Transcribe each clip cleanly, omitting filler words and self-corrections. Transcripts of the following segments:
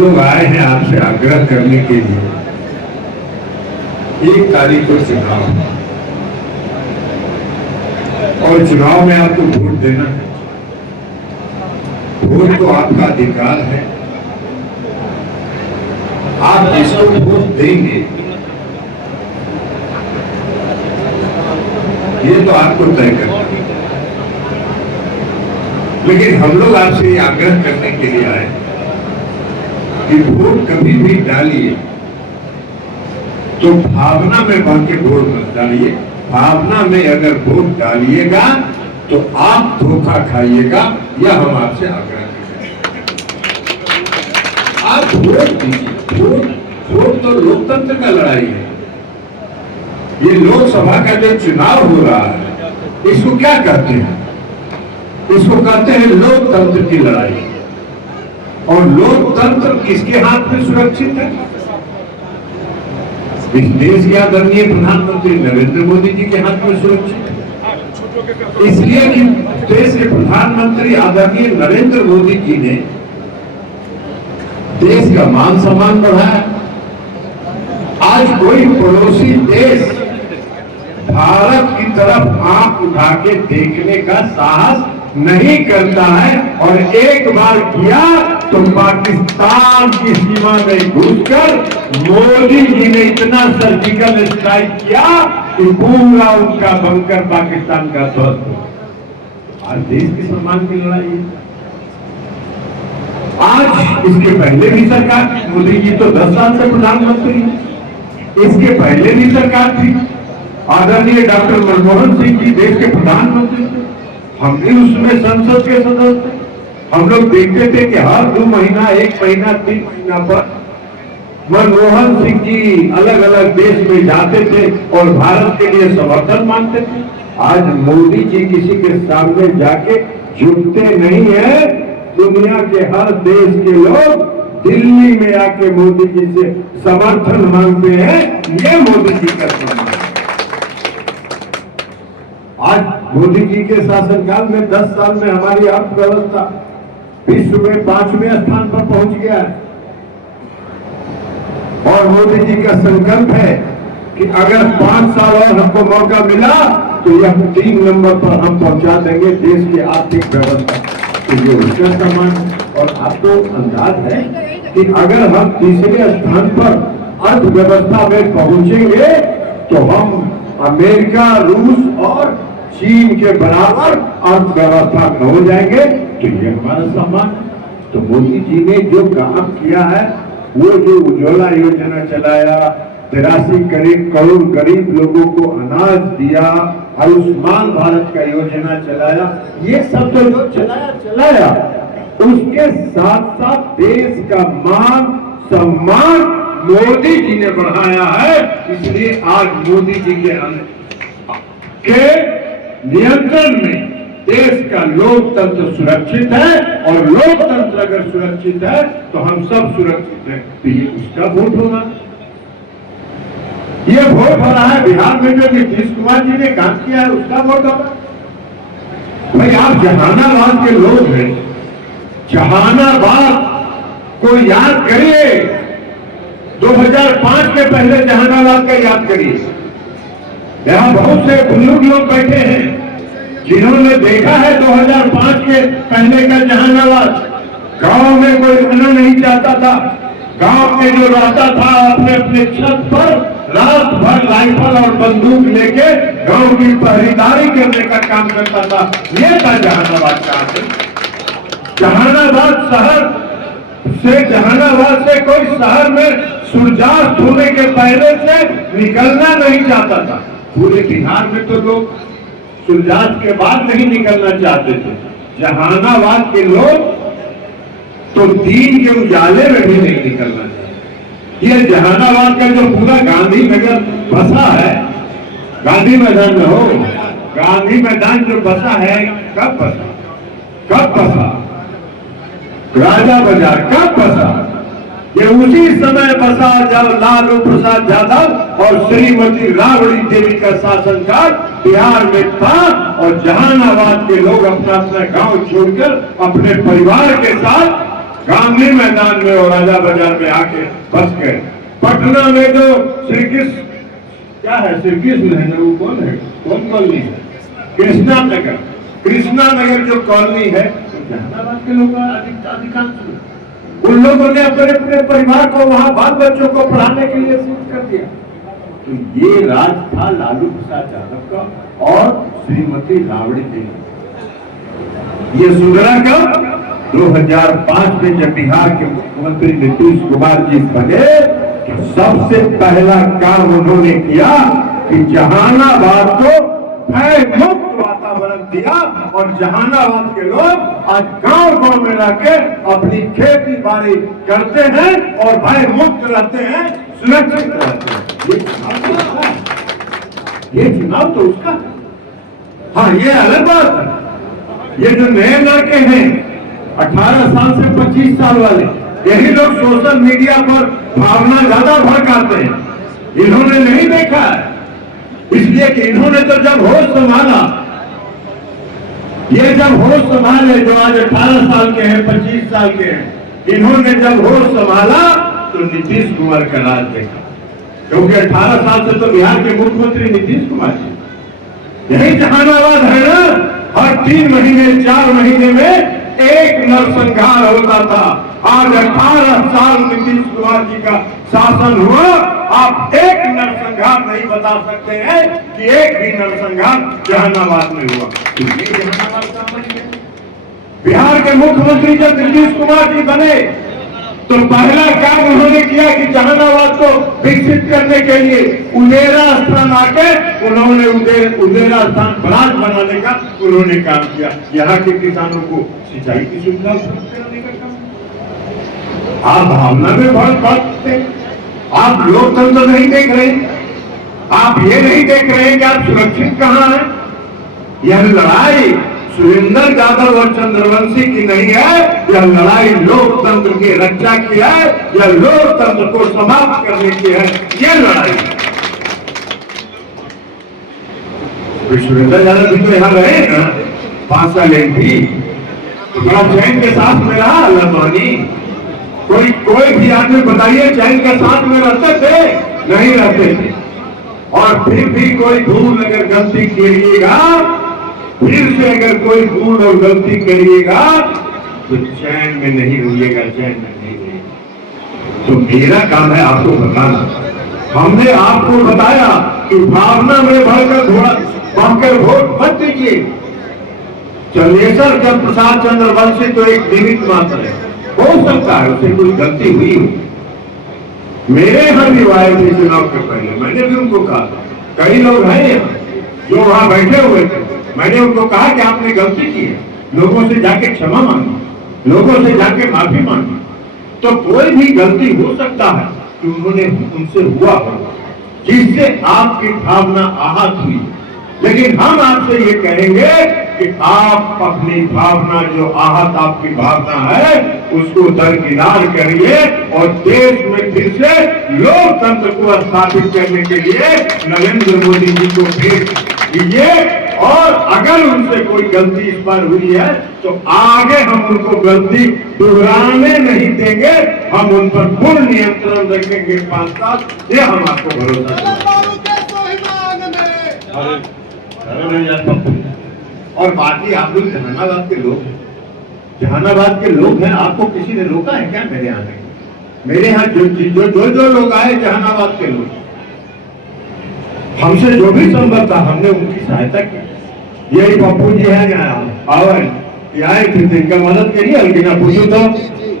लोग आए हैं आपसे आग्रह करने के लिए। 1 तारीख को चुनाव है और चुनाव में आपको वोट देना है। वोट तो आपका अधिकार है, आप जिसको वोट देंगे ये तो आपको तय करना है। लेकिन हम लोग आपसे आग्रह करने के लिए आए कि वोट कभी भी डालिए तो भावना में बन के वोट मत डालिए। भावना में अगर वोट डालिएगा तो आप धोखा खाइएगा, यह हम आपसे आग्रह करेंगे। आप वोट दीजिए। वोट तो लोकतंत्र का लड़ाई है। ये लोकसभा का जो चुनाव हो रहा है इसको क्या कहते हैं? इसको कहते हैं लोकतंत्र की लड़ाई। और लोकतंत्र किसके हाथ में सुरक्षित है? इस देश के आदरणीय प्रधानमंत्री नरेंद्र मोदी जी के हाथ में सुरक्षित है। इसलिए कि देश के प्रधानमंत्री आदरणीय नरेंद्र मोदी जी ने देश का मान सम्मान बढ़ाया। आज कोई पड़ोसी देश भारत की तरफ आंख उठा के देखने का साहस नहीं करता है, और एक बार किया तो पाकिस्तान की सीमा में घुसकर मोदी जी ने इतना सर्जिकल स्ट्राइक किया कि पूरा उनका बंकर पाकिस्तान का ध्वस्त हुआ। आज देश के सम्मान की लड़ाई है। आज इसके पहले भी सरकार, मोदी जी तो 10 साल से प्रधानमंत्री, इसके पहले भी सरकार थी, आदरणीय डॉक्टर मनमोहन सिंह जी देश के प्रधानमंत्री थे, हम भी उसमें संसद के सदस्य थे। हम लोग देखते थे कि हर 2 महीना, 1 महीना, 3 महीना पर मनमोहन सिंह जी अलग अलग देश में जाते थे और भारत के लिए समर्थन मांगते थे। आज मोदी जी किसी के सामने जाके झुकते नहीं है। दुनिया के हर देश के लोग दिल्ली में आके मोदी जी से समर्थन मांगते हैं। ये मोदी जी का सम्मान। आज मोदी जी के शासनकाल में 10 साल में हमारी अर्थव्यवस्था विश्व में 5वें स्थान पर पहुंच गया है। और मोदी जी का संकल्प है कि अगर 5 साल और हमको मौका मिला तो यह 3 नंबर पर हम पहुंचा देंगे देश की आर्थिक व्यवस्था। तो ये उसका सम्मान है। और आपको अंदाज है कि अगर हम 3रे स्थान पर अर्थव्यवस्था में पहुंचेंगे तो हम अमेरिका, रूस और चीन के बराबर अर्थव्यवस्था में हो जाएंगे। तो ये हमारा सम्मान है। तो मोदी जी ने जो काम किया है, वो जो उज्ज्वला योजना चलाया, 83 करोड़ गरीब लोगों को अनाज दिया, आयुष्मान भारत का योजना चलाया, ये सब तो जो चलाया उसके साथ साथ देश का मान सम्मान मोदी जी ने बढ़ाया है। इसलिए आज मोदी जी के नियंत्रण में देश का लोकतंत्र सुरक्षित है। और लोकतंत्र अगर सुरक्षित है तो हम सब सुरक्षित हैं। तो ये उसका वोट होगा। ये वोट हो रहा है बिहार में जो नीतीश कुमार जी ने काम किया है, उसका वोट होगा। भाई आप जहानाबाद के लोग हैं, जहानाबाद को याद करिए। 2005 के पहले जहानाबाद का याद करिए। यहां बहुत से बुजुर्ग लोग बैठे हैं जिन्होंने देखा है 2005 के पहले का जहानाबाद। गांव में कोई रहना नहीं चाहता था। गांव में जो रहता था अपने अपने छत पर रात भर राइफल और बंदूक लेके गांव की पहरेदारी करने का काम करता था। ये था जहानाबाद का आदमी। जहानाबाद से कोई शहर में सूर्यास्त होने के पहले से निकलना नहीं चाहता था। पूरे बिहार में तो लोग सूर्यास्त के बाद नहीं निकलना चाहते थे। जहानाबाद के लोग तो दिन के उजाले में भी नहीं निकलना चाहते। ये जहानाबाद का जो पूरा गांधी नगर बसा है, गांधी मैदान में हो, गांधी मैदान जो बसा है, कब बसा? राजा बाजार कब बसा? ये उसी समय बसा जब लालू प्रसाद यादव और श्रीमती राबड़ी देवी का शासनकाल बिहार में था। और जहानाबाद के लोग अपना अपना गांव छोड़कर अपने परिवार के साथ गांधी मैदान में और राजा बाजार में आके बस गए। पटना में जो श्री कृष्ण क्या है, श्री कृष्ण है ना, वो कौन है, कौन कॉलोनी है, कृष्णा नगर। कृष्णा नगर जो कॉलोनी है तो जहानाबाद के लोग अधिकांश उन लोगों ने अपने अपने परिवार को वहां बाल बच्चों को पढ़ाने के लिए शिफ्ट कर दिया। तो ये राज था लालू प्रसाद यादव का और श्रीमती राबड़ी देवी। ये सुधरा कब? 2005 में जब बिहार के मुख्यमंत्री नीतीश कुमार जी बने, सबसे पहला काम उन्होंने किया कि जहानाबाद को भय मुक्त वातावरण दिया और जहानाबाद के लोग आज गांव-गांव में रहकर अपनी खेती बाड़ी करते हैं और भय मुक्त रहते हैं, सुरक्षित रहते हैं। ये चुनाव तो उसका। हाँ, ये अलग बात है। ये जो नए लड़के हैं 18 साल से 25 साल वाले, यही लोग सोशल मीडिया पर भावना ज्यादा भड़काते हैं। इन्होंने नहीं देखा है, इसलिए कि इन्होंने तो जब होश संभाला, ये जब होश संभाले जो आज 18 साल के हैं, 25 साल के हैं, इन्होंने जब होश संभाला तो नीतीश कुमार का राज देखा। क्योंकि 18 साल से तो बिहार के मुख्यमंत्री नीतीश कुमार जी। यही जहानाबाद है ना, हर 3 महीने 4 महीने में एक नरसंहार होता था। आज 18 साल नीतीश कुमार जी का शासन हुआ, आप एक नरसंहार नहीं बता सकते हैं कि एक भी नरसंहार जहानाबाद में हुआ। ये जहानाबाद का बन गया। बिहार के मुख्यमंत्री जब नीतीश कुमार जी बने तो पहला काम उन्होंने किया कि जहानाबाद को विकसित करने के लिए उदेरा स्थान आके उन्होंने उदेरा स्थान ब्रांच बनाने का उन्होंने काम किया। यहाँ के किसानों को सिंचाई की सुविधा उपलब्ध कराने का काम। आप भावना में बढ़ते, आप लोकतंत्र नहीं देख रहे, आप ये नहीं देख रहे कि आप सुरक्षित कहाँ हैं। यह लड़ाई सुरेंद्र यादव और चंद्रवंशी की नहीं है, यह लड़ाई लोकतंत्र की रक्षा की है, यह लोकतंत्र को समाप्त करने की है। यह लड़ाई सुरेंद्र यादव भी तो यहाँ रहे ना 5 साल भी, बड़ा चैन के साथ में रहा लंबानी। कोई भी आदमी बताइए चैन के साथ में रहते थे? नहीं रहते थे। और फिर भी कोई भूल अगर गलती करिएगा, फिर से अगर कोई भूल और गलती करिएगा तो चैन में नहीं रहिएगा, चैन में नहीं रहिएगा। तो मेरा काम है आपको बताना। हमने आपको बताया कि भावना में बढ़कर वोट मत दीजिए। चंद्रेश्वर प्रसाद चंद्रवंशी तो एक निमित्त मात्र है, हो सकता है उससे कोई गलती हुई हो। मेरे यहाँ भी आए थे चुनाव के पहले, मैंने भी उनको कहा, कई लोग हैं यहाँ जो वहां बैठे हुए थे, मैंने उनको कहा कि आपने गलती की है, लोगों से जाके क्षमा मांगी, लोगों से जाके माफी मांगी। तो कोई भी गलती हो सकता है कि उन्होंने उनसे हुआ हो जिससे आपकी भावना आहत हुई। लेकिन हम आपसे ये कहेंगे कि आप अपनी भावना, जो आहत आपकी भावना है, उसको दरकिनार करिए और देश में फिर से लोकतंत्र को स्थापित करने के लिए नरेंद्र मोदी जी को भेज दीजिए। और अगर उनसे कोई गलती इस बार हुई है तो आगे हम उनको गलती दोहराने नहीं देंगे, हम उन पर पूर्ण नियंत्रण रखेंगे 5 साल। ये हम आपको भरोसा देंगे। और बाकी आप लोग जहानाबाद के लोग हैं, जहानाबाद के लोग हैं, आपको किसी ने रोका है क्या मेरे यहाँ? मेरे यहाँ जो लोग आए जहानाबाद के लोग, हमसे जो भी संभव था हमने उनकी सहायता की। यही पप्पू जी है आए थे, इनका मदद करिए। अलगिना पूछो तो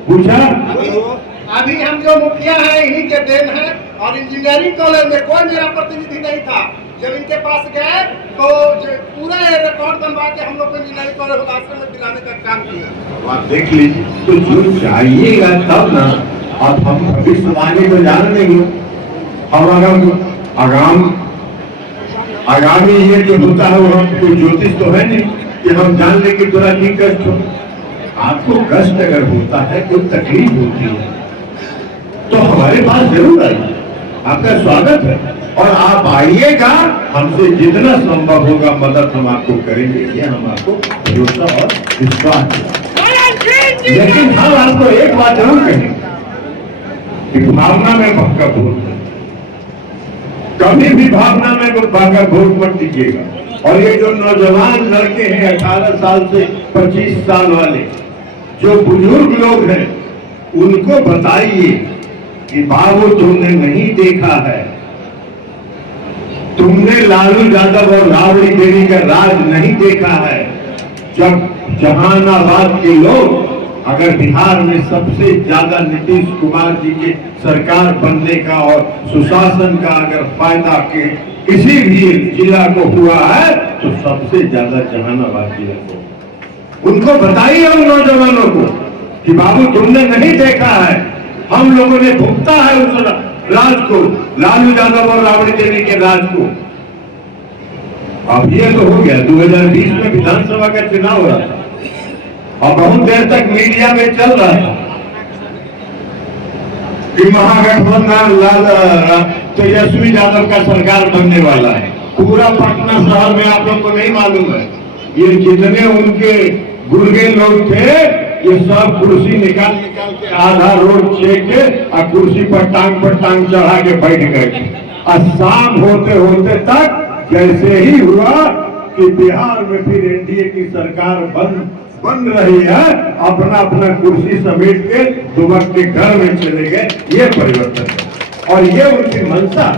पूछा। अभी हम जो मुखिया है इन्हीं के देन है। और इंजीनियरिंग कॉलेज में कोई मेरा प्रतिनिधि नहीं था, जब इनके पास गए तो पूरा रिकॉर्ड बनवा के हम लोग को इंजीनियरिंग कॉलेज आश्रम में दिलाने का काम किया। आप देख लीजिए, तो जो चाहिएगा तब ना। अब हम भविष्यवाणी तो जान नहीं हो, हम आगामी ये जो होता है वो हम कोई ज्योतिष तो है नहीं कि हम जान ले कि थोड़ा की कष्ट हो। आपको कष्ट अगर होता है, कोई तकलीफ होती है तो हमारे पास जरूर आइए, आपका स्वागत है। और आप आइएगा, हमसे जितना संभव होगा मदद हम आपको करेंगे, ये हम आपको भरोसा और विश्वास है। लेकिन हम आपको एक बात जरूर कहेंगे कि भावना में भक्का वोट नहीं, कभी भी भावना में भागा वोट मत दीजिएगा। और ये जो नौजवान लड़के हैं 18 साल से 25 साल वाले, जो बुजुर्ग लोग हैं, उनको बताइए कि बाबू तुमने नहीं देखा है, तुमने लालू यादव और राबड़ी देवी का राज नहीं देखा है। जब जहानाबाद के लोग अगर बिहार में सबसे ज्यादा नीतीश कुमार जी के सरकार बनने का और सुशासन का अगर फायदा के किसी भी जिला को हुआ है तो सबसे ज्यादा जहानाबाद जिला को। उनको बताइए उन नौजवानों को कि बाबू तुमने नहीं देखा है, हम लोगों ने भुगता है उस राज को, लालू यादव और राबड़ी देवी के राज को। अब ये तो हो गया, 2020 में विधानसभा का चुनाव हो रहा था और बहुत देर तक मीडिया में चल रहा था कि महागठबंधन तेजस्वी यादव का सरकार बनने वाला है। पूरा पटना शहर में आप लोग को नहीं मालूम है, ये जितने उनके गुर्गे लोग थे ये सब कुर्सी निकाल निकाल के आधा रोड छेक के और कुर्सी पर टांग चढ़ा के बैठ गए। और शाम होते होते तक जैसे ही हुआ कि बिहार में फिर एनडीए की सरकार बन रही है, अपना अपना कुर्सी समेट के दुबक के घर में चले गए। ये परिवर्तन है और ये उनकी मंशा,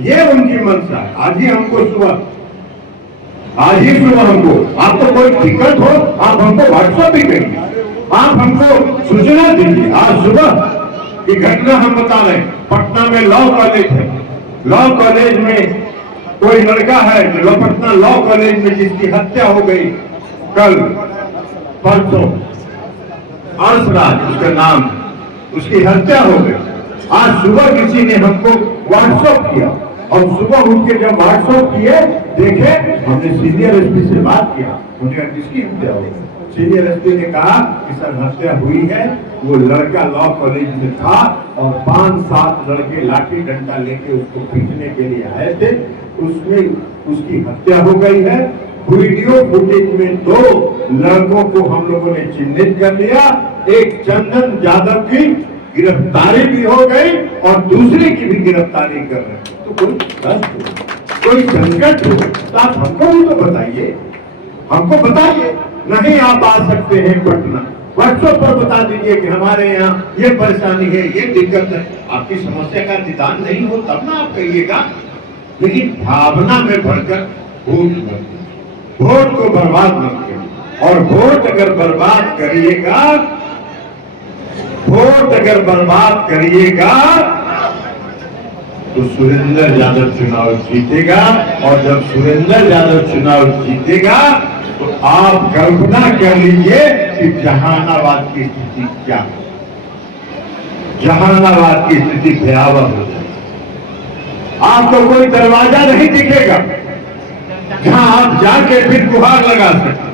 ये उनकी मंशा। आज ही सुबह हमको, आपको कोई दिक्कत हो आप हमको व्हाट्सएप भी करिए, आप हमको सूचना दीजिए। आज सुबह की घटना हम बता रहे हैं, पटना में लॉ कॉलेज है, लॉ कॉलेज में कोई लड़का है पटना लॉ कॉलेज में जिसकी हत्या हो गई कल परसों, अर्शराज उसका नाम, उसकी हत्या हो गई। आज सुबह किसी ने हमको व्हाट्सएप किया और सुबह उठ के जब व्हाट्सएप किए देखे, हमने सीनियर एसपी से बात किया, उन्होंने कहा किसकी हत्या हो गई। सीनियर एसपी ने कहा कि सर हत्या हुई है, वो लड़का लॉ कॉलेज में था और 5-7 लड़के लाठी डंडा लेके उसको पीटने के लिए आए थे, उसमें उसकी हत्या हो गई है। वीडियो फुटेज में 2 लड़कों को हम लोगों ने चिन्हित कर लिया, एक चंदन यादव की गिरफ्तारी भी हो गई और दूसरे की भी गिरफ्तारी कर रहे हैं। तो कोई कष्ट हो, कोई संकट हो तो आप हमको भी तो बताइए, हमको बताइए। नहीं आप आ सकते हैं पटना, व्हाट्सएप पर बता दीजिए कि हमारे यहाँ ये परेशानी है, ये दिक्कत है। आपकी समस्या का निदान नहीं हो तब ना आप कहिएगा, लेकिन भावना में भरकर वोट को बर्बाद मत करिए। और वोट अगर बर्बाद करिएगा तो सुरेंद्र यादव चुनाव जीतेगा। और जब सुरेंद्र यादव चुनाव जीतेगा तो आप कल्पना कर लीजिए कि जहानाबाद की स्थिति क्या है। जहानाबाद की स्थिति भयावह हो जाएगी, आपको कोई दरवाजा नहीं दिखेगा जहां आप जाके फिर गुहार लगा सकते।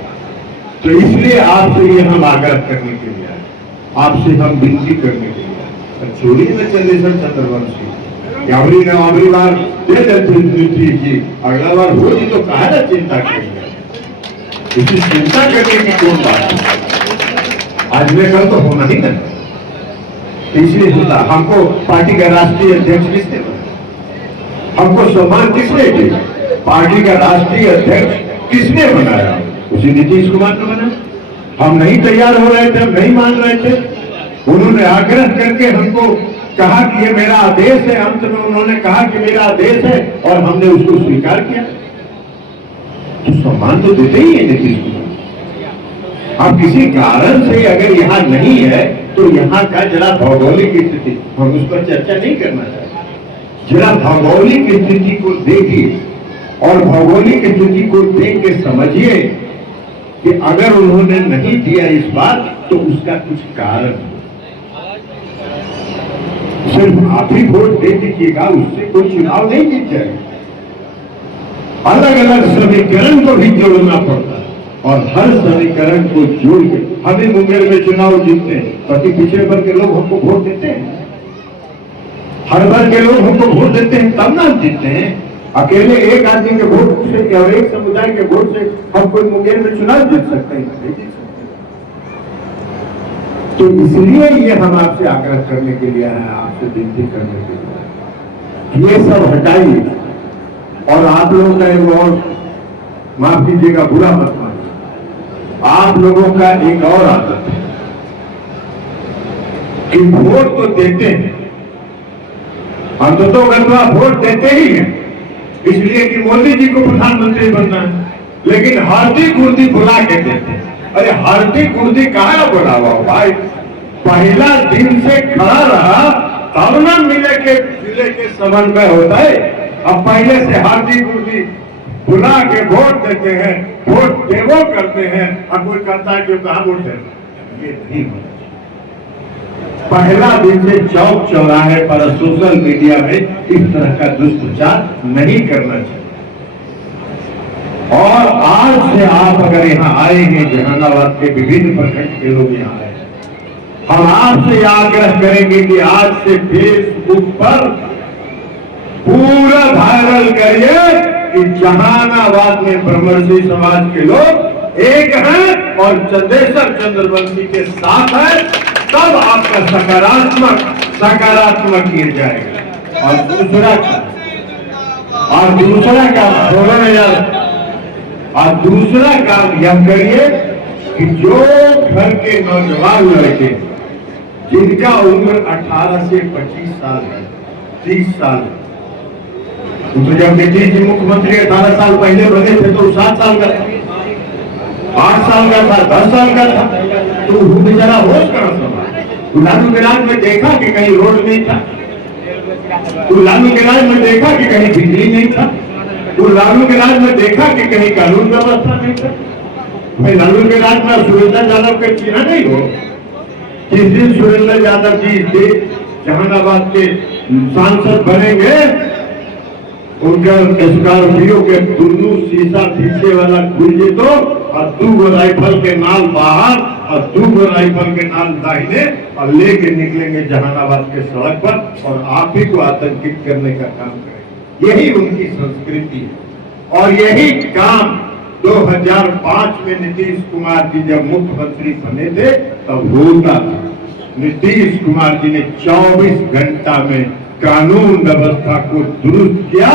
तो इसलिए आपसे ये हम आग्रह करने के लिए आए, आपसे हम विनती करने के लिए आए। छोड़िए न चंद्रशेखर चतुर्वेदी, अगली बार दे देते जी, अगला बार हो जी तो काहे ना चिंता करेंगे, इसी चिंता करने की कौन बात है। आज में कल तो होना ही ना, इसलिए होता। हमको पार्टी का राष्ट्रीय अध्यक्ष किसने बनाया, हमको सम्मान किसने दिया, पार्टी का राष्ट्रीय अध्यक्ष किसने बनाया, उसी नीतीश कुमार ने बनाया। हम नहीं तैयार हो रहे थे, हम नहीं मान रहे थे, उन्होंने आग्रह करके हमको कहा कि ये मेरा आदेश है। अंत में उन्होंने कहा कि मेरा आदेश है और हमने उसको स्वीकार किया। तो सम्मान तो देते ही है नीतीश कुमार। अब किसी कारण से अगर यहाँ नहीं है तो यहाँ का जरा भौगोलिक स्थिति, हम उस पर चर्चा नहीं करना चाहते, जरा भौगोलिक स्थिति को देखिए और भौगोलिक स्थिति को देख के समझिए कि अगर उन्होंने नहीं दिया इस बार तो उसका कुछ कारण है। सिर्फ आप ही वोट दे दीजिएगा उससे कोई चुनाव नहीं जीत जाएगा। अलग अलग समीकरण को भी जोड़ना पड़ता है और हर समीकरण को जोड़ के हम ही मुंगेर में चुनाव जीतते हैं, ताकि पिछड़े वर्ग के लोग हमको वोट देते हैं, हर वर्ग के लोग हमको वोट देते हैं तब ना हम जीतते हैं। अकेले एक आदमी के वोट से और एक समुदाय के वोट से हम कोई मुंगेर में चुनाव जीत सकते हैं? नहीं जीत सकते। तो इसलिए ये हम आपसे आग्रह करने के लिए आए, आपसे विनती करने के लिए आए। ये सब हटाइए। और आप लोगों का एक और, माफ कीजिएगा, बुरा मत मानिए, आप लोगों का एक और आदत है कि वोट तो देते हैं, अंततः गंतवा वोट देते ही हैं, इसलिए कि मोदी जी को प्रधानमंत्री बनना है, लेकिन हरदी गुर्दी बुला के देते हैं। अरे हरदी गुर्दी कहाँ बुला हुआ भाई, पहला दिन से खड़ा रहा तब ना मिले के जिले के समन्वय होता है। अब पहले से हरदी गुर्दी बुला के वोट देते हैं, वोट देवो करते हैं, और कोई कहता है कि कहाँ वोट दे, ये नहीं होता। पहला दिन से चौक चौराहे पर सोशल मीडिया में इस तरह का दुष्प्रचार नहीं करना चाहिए। और आज से आप अगर यहाँ आए हैं, जहानाबाद के विभिन्न प्रखंड के लोग यहाँ आए, हम आपसे आग्रह करेंगे कि आज से फेसबुक पर पूरा वायरल करिए कि जहानाबाद में ब्रह्मर्षि समाज के लोग एक हैं और चंदेश्वर चंद्रवंशी के साथ है, तब आपका सकारात्मक किया जाएगा। और दूसरा काम बोलो ना यार, और दूसरा काम यह करिए कि जो घर के नौजवान लड़के जिनका उम्र 18 से 25 साल है, 30 साल, तो जब नीतीश जी मुख्यमंत्री 18 साल पहले बने थे तो 7 साल का था, 8 साल का था, 10 साल का था, तो वो बेचारा होश कहां से? तो लालू के राज में देखा कि कहीं रोड नहीं था, तो लालू के राज में देखा कि कहीं बिजली नहीं था, तो लालू के राज में देखा कि कहीं कानून व्यवस्था नहीं था। भाई लालू के राज में सुरेंद्र यादव के चिन्ह नहीं हो? जिस दिन सुरेंद्र यादव जी से जहानाबाद के सांसद बनेंगे, उनका स्कॉर्पियो के दोनों शीशा पीछे वाला खुल जेतो और 2 राइफल के नाल बाहर और 2 राइफल के नाल दाहिने, और लेके निकलेंगे जहानाबाद के सड़क पर और आप ही को आतंकित करने का काम करेंगे। यही उनकी संस्कृति है। और यही काम 2005 में नीतीश कुमार जी जब मुख्यमंत्री बने थे तब होता था। नीतीश कुमार जी ने 24 घंटा में कानून व्यवस्था को दुरुस्त किया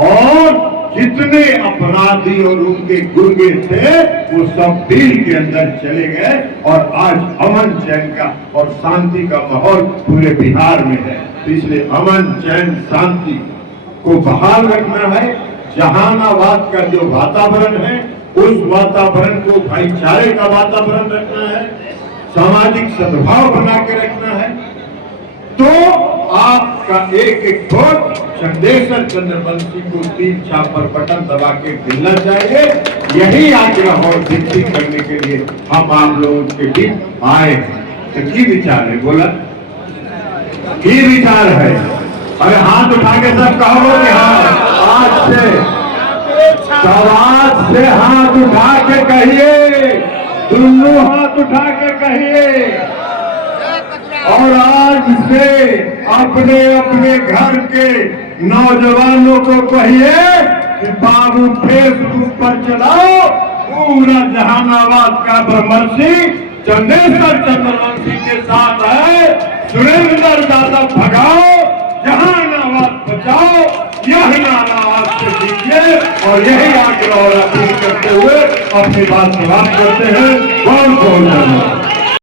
और जितने अपराधी और उनके गुर्गे थे वो सब दिल के अंदर चले गए और आज अमन चैन का और शांति का माहौल पूरे बिहार में है। तो इसलिए अमन चैन शांति को बहाल रखना है। जहानाबाद का जो वातावरण है उस वातावरण को भाईचारे का वातावरण रखना है, सामाजिक सद्भाव बना के रखना है। तो आपका एक एक वोट चंदेश्वर चंद्रवंशी को 3 छाप पर बटन दबा के मिलना चाहिए। यही आग्रह और विनती करने के लिए हम आप लोगों के बीच आए हैं। तो की विचार है? बोला की विचार है? अरे हाथ उठा के सब कहो कि हाँ, आज से हाथ उठा के कहिए, दोनों हाथ उठा के कहिए। और आज से अपने अपने घर के नौजवानों को कहिए कि बाबू फेसबुक पर चलाओ, पूरा जहानाबाद का ब्रह्मर्षि चंदेश्वर चंद्रवंशी के साथ है, सुरेंद्र यादव भगाओ, जहानाबाद बचाओ, यह नारा आपसे दीजिए। और यही आग्रह और अपील करते हुए अपनी बात समाप्त करते हैं। बहुत बहुत धन्यवाद।